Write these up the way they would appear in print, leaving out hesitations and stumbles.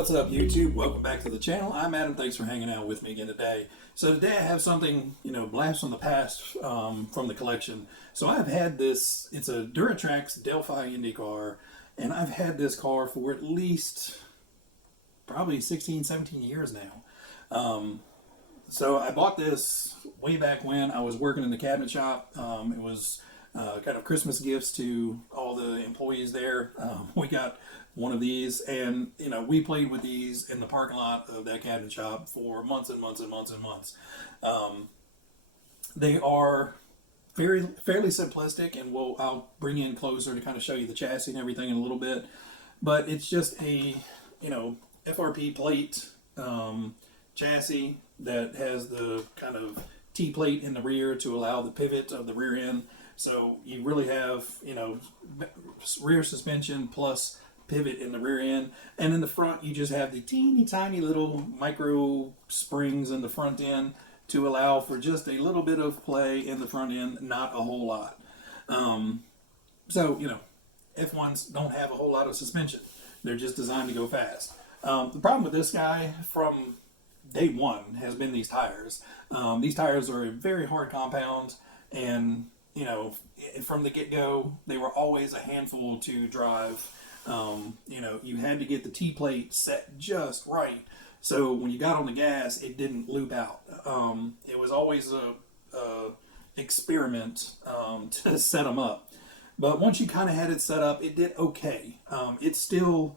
What's up, YouTube? Welcome back to the channel. I'm Adam. Thanks for hanging out with me again today. So today I have something, blast from the past from the collection. So I've had this, it's a Duratrax Delphi Indy Car, and I've had this car for at least probably 16, 17 years now. So I bought this way back when I was working in the cabinet shop. It was kind of Christmas gifts to all the employees there. We got one of these, and we played with these in the parking lot of that cabinet shop for months and months and months and months. They are fairly simplistic, and I'll bring you in closer to kind of show you the chassis and everything in a little bit. But it's just a FRP plate chassis that has the kind of T-plate in the rear to allow the pivot of the rear end. So you really have, rear suspension plus pivot in the rear end. And in the front, you just have the teeny tiny little micro springs in the front end to allow for just a little bit of play in the front end, not a whole lot. F1s don't have a whole lot of suspension. They're just designed to go fast. The problem with this guy from day one has been these tires. These tires are a very hard compound, and from the get-go, they were always a handful to drive. You had to get the T-plate set just right, so when you got on the gas, it didn't loop out. It was always a experiment to set them up. But once you kind of had it set up, it did okay. It still,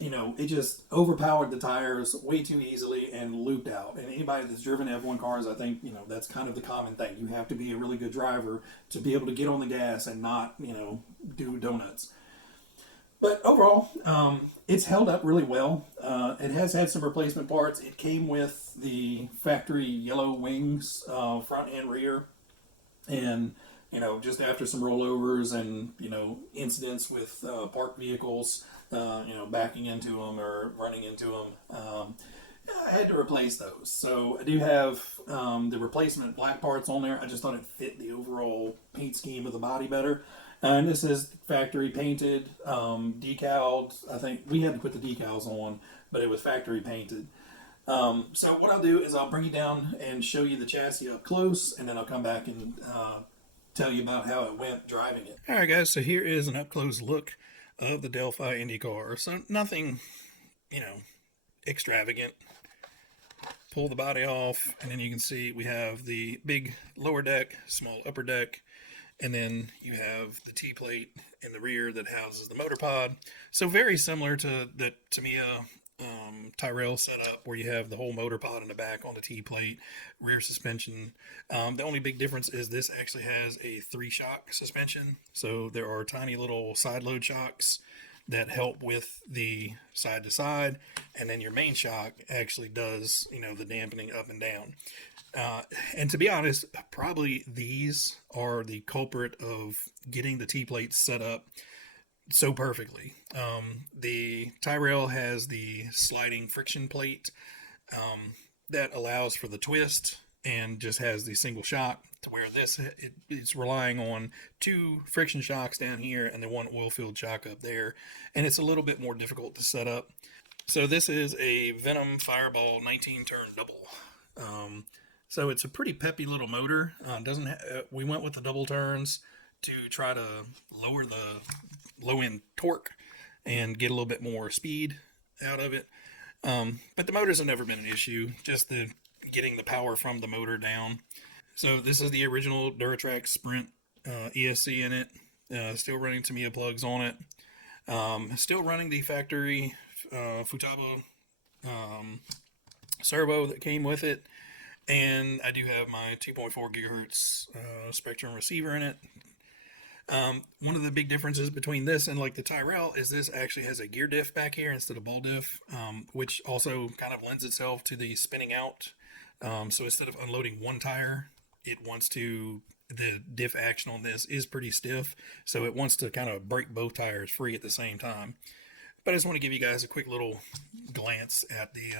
it just overpowered the tires way too easily and looped out. And anybody that's driven F1 cars, I think, that's kind of the common thing. You have to be a really good driver to be able to get on the gas and not, do donuts. But overall, it's held up really well. It has had some replacement parts. It came with the factory yellow wings, front and rear. And, just after some rollovers and, incidents with parked vehicles, backing into them or running into them, I had to replace those. So I do have the replacement black parts on there. I just thought it fit the overall paint scheme of the body better. And this is factory painted, decaled. I think we had to put the decals on, but it was factory painted. So what I'll do is I'll bring you down and show you the chassis up close, and then I'll come back and tell you about how it went driving it. All right, guys, so here is an up-close look of the Delphi Indy Car. So nothing, extravagant. Pull the body off, and then you can see we have the big lower deck, small upper deck, and then you have the T-plate in the rear that houses the motor pod. So very similar to the Tamiya Tyrrell setup, where you have the whole motor pod in the back on the T-plate, rear suspension. The only big difference is this actually has a 3-shock suspension. So there are tiny little side load shocks that help with the side to side, and then your main shock actually does, the dampening up and down. And to be honest, probably these are the culprit of getting the T-plate set up so perfectly. The Tyrrell has the sliding friction plate that allows for the twist and just has the single shock, to where it's relying on 2 friction shocks down here and then 1 oil-filled shock up there, and it's a little bit more difficult to set up. So this is a Venom Fireball 19-turn double. So it's a pretty peppy little motor. We went with the double turns to try to lower the low-end torque and get a little bit more speed out of it. But the motors have never been an issue, just getting the power from the motor down. So this is the original Duratrax Sprint ESC in it. Still running Tamiya plugs on it. Still running the factory Futaba servo that came with it. And I do have my 2.4 gigahertz Spectrum receiver in it. One of the big differences between this and like the Tyrrell is this actually has a gear diff back here instead of ball diff, which also kind of lends itself to the spinning out. So instead of unloading one tire, the diff action on this is pretty stiff, so it wants to kind of break both tires free at the same time. But I just want to give you guys a quick little glance at the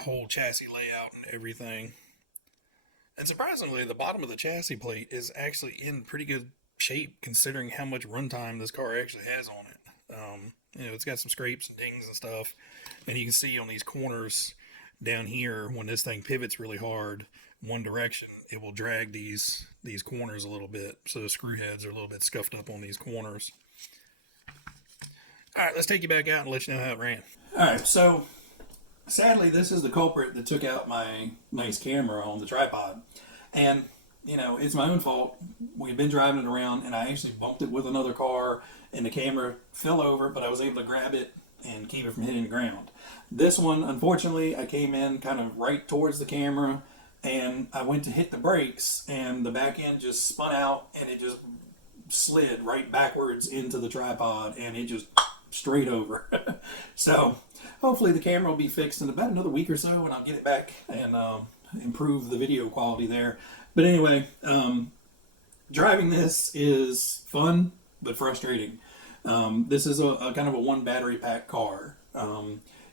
whole chassis layout and everything. And surprisingly, the bottom of the chassis plate is actually in pretty good shape considering how much runtime this car actually has on it. You know, it's got some scrapes and dings and stuff. And you can see on these corners down here, when this thing pivots really hard one direction, it will drag these corners a little bit. So the screw heads are a little bit scuffed up on these corners. All right, let's take you back out and let you know how it ran. All right, so sadly, this is the culprit that took out my nice camera on the tripod. And, you know, it's my own fault. We've been driving it around, and I actually bumped it with another car, and the camera fell over, but I was able to grab it and keep it from hitting the ground. This one, unfortunately, I came in kind of right towards the camera, and I went to hit the brakes, and the back end just spun out, and it just slid right backwards into the tripod, and it just straight over. So hopefully the camera will be fixed in about another week or so, and I'll get it back and improve the video quality there. But anyway, driving this is fun but frustrating. This is a kind of a one battery pack car.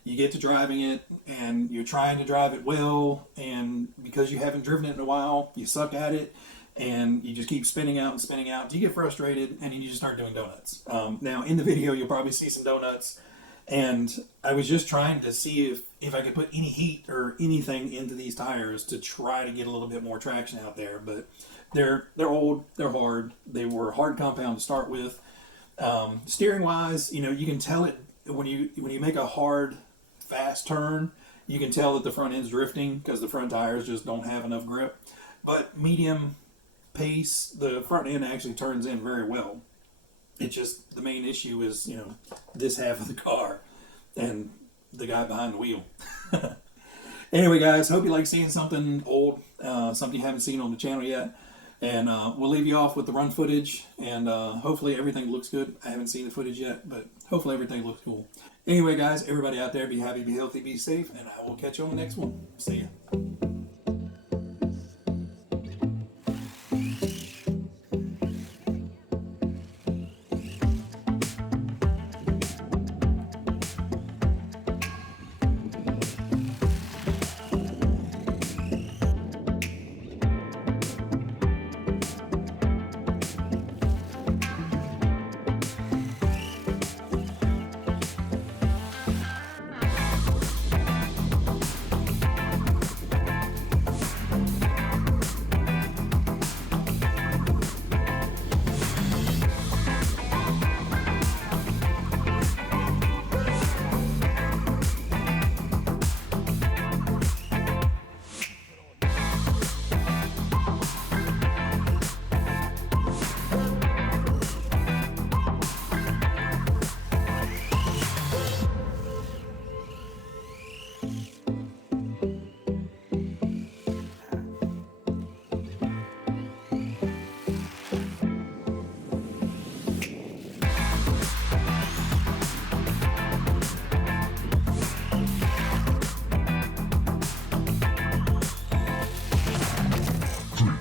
You get to driving it and you're trying to drive it well, and because you haven't driven it in a while, you suck at it and you just keep spinning out and spinning out. You get frustrated and you just start doing donuts. Now in the video you'll probably see some donuts, and I was just trying to see if I could put any heat or anything into these tires to try to get a little bit more traction out there. But they're old, they're hard, they were hard compound to start with. Steering wise, you know, you can tell it when you make a hard fast turn, you can tell that the front end's drifting because the front tires just don't have enough grip. But medium pace, the front end actually turns in very well. It's just the main issue is, you know, this half of the car and the guy behind the wheel. Anyway, guys, hope you like seeing something old, something you haven't seen on the channel yet. And we'll leave you off with the run footage, and hopefully everything looks good. I haven't seen the footage yet, but hopefully everything looks cool. Anyway, guys, everybody out there, be happy, be healthy, be safe, and I will catch you on the next one. See ya.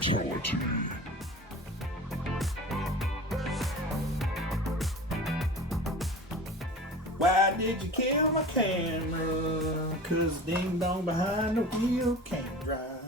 Quality. Why did you kill my camera? 'Cause ding dong behind the wheel can't drive.